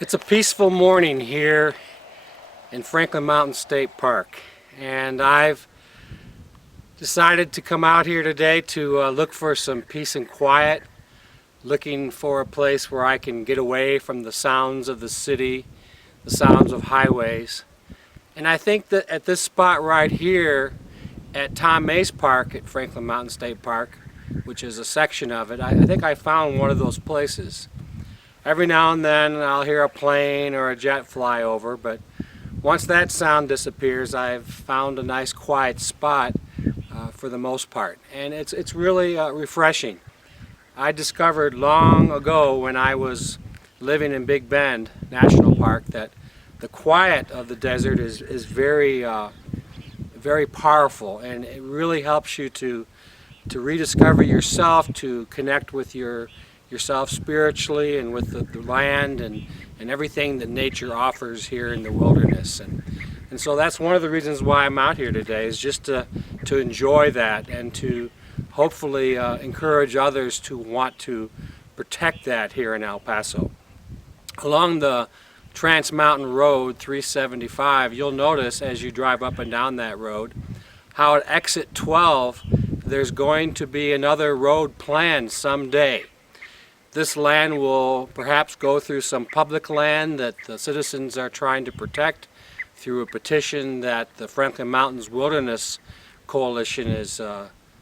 It's a peaceful morning here in Franklin Mountain State Park, and I've decided to come out here today to look for some peace and quiet, looking for a place where I can get away from the sounds of the city, the sounds of highways. And I think that at this spot right here at Tom Mays Park at Franklin Mountain State Park, which is a section of it, I think I found one of those places. Every now and then I'll hear a plane or a jet fly over, but once that sound disappears, I've found a nice quiet spot for the most part. And it's really refreshing. I discovered long ago when I was living in Big Bend National Park that the quiet of the desert is very, very powerful, and it really helps you to rediscover yourself, to connect with yourself spiritually and with the land and everything that nature offers here in the wilderness. And so that's one of the reasons why I'm out here today, is just to enjoy that and to hopefully encourage others to want to protect that here in El Paso. Along the Trans Mountain Road 375, you'll notice as you drive up and down that road how at exit 12 there's going to be another road planned someday. This land will perhaps go through some public land that the citizens are trying to protect through a petition that the Franklin Mountains Wilderness Coalition is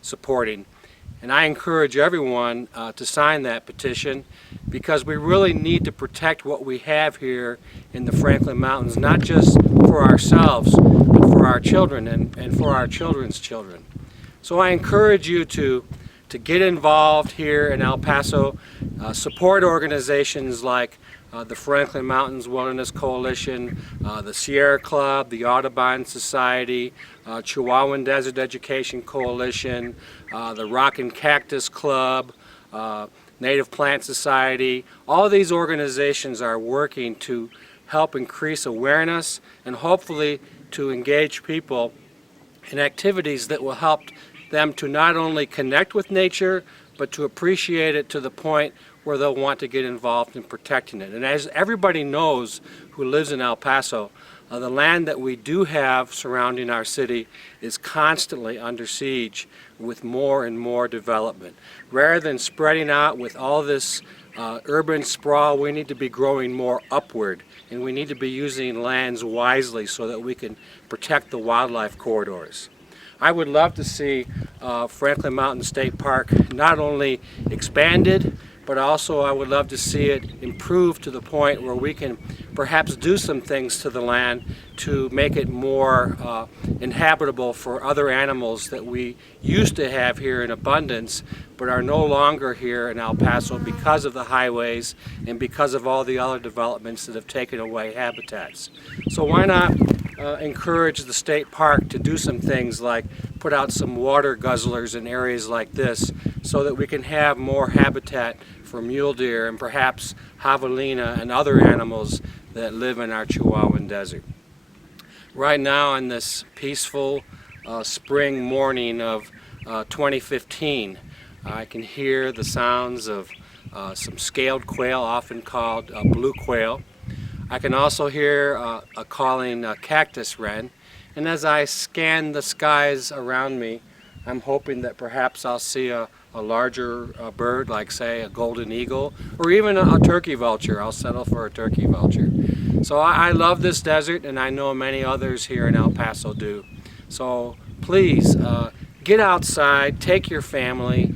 supporting. And I encourage everyone to sign that petition, because we really need to protect what we have here in the Franklin Mountains, not just for ourselves, but for our children and for our children's children. So I encourage you to get involved here in El Paso, support organizations like the Franklin Mountains Wilderness Coalition, the Sierra Club, the Audubon Society, Chihuahuan Desert Education Coalition, the Rock and Cactus Club, Native Plant Society. All these organizations are working to help increase awareness and hopefully to engage people in activities that will help them to not only connect with nature, but to appreciate it to the point where they'll want to get involved in protecting it. And as everybody knows who lives in El Paso, the land that we do have surrounding our city is constantly under siege with more and more development. Rather than spreading out with all this urban sprawl, we need to be growing more upward, and we need to be using lands wisely so that we can protect the wildlife corridors. I would love to see Franklin Mountain State Park not only expanded, but also I would love to see it improved to the point where we can perhaps do some things to the land to make it more inhabitable for other animals that we used to have here in abundance, but are no longer here in El Paso because of the highways and because of all the other developments that have taken away habitats. So why not encourage the state park to do some things like put out some water guzzlers in areas like this so that we can have more habitat for mule deer and perhaps javelina and other animals that live in our Chihuahuan desert. Right now, on this peaceful spring morning of 2015, I can hear the sounds of some scaled quail, often called blue quail. I can also hear a calling cactus wren, and as I scan the skies around me, I'm hoping that perhaps I'll see a larger bird, like say a golden eagle, or even a turkey vulture. I'll settle for a turkey vulture. So I love this desert, and I know many others here in El Paso do. So please get outside, take your family,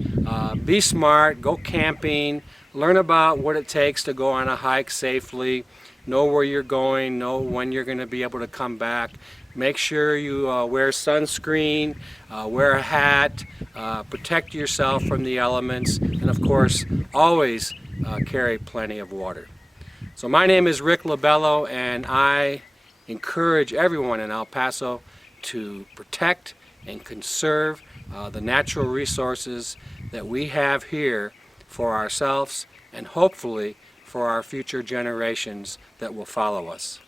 be smart, go camping, learn about what it takes to go on a hike safely, know where you're going, know when you're going to be able to come back. Make sure you wear sunscreen, wear a hat, protect yourself from the elements, and of course always carry plenty of water. So my name is Rick LoBello, and I encourage everyone in El Paso to protect and conserve the natural resources that we have here for ourselves and hopefully for our future generations that will follow us.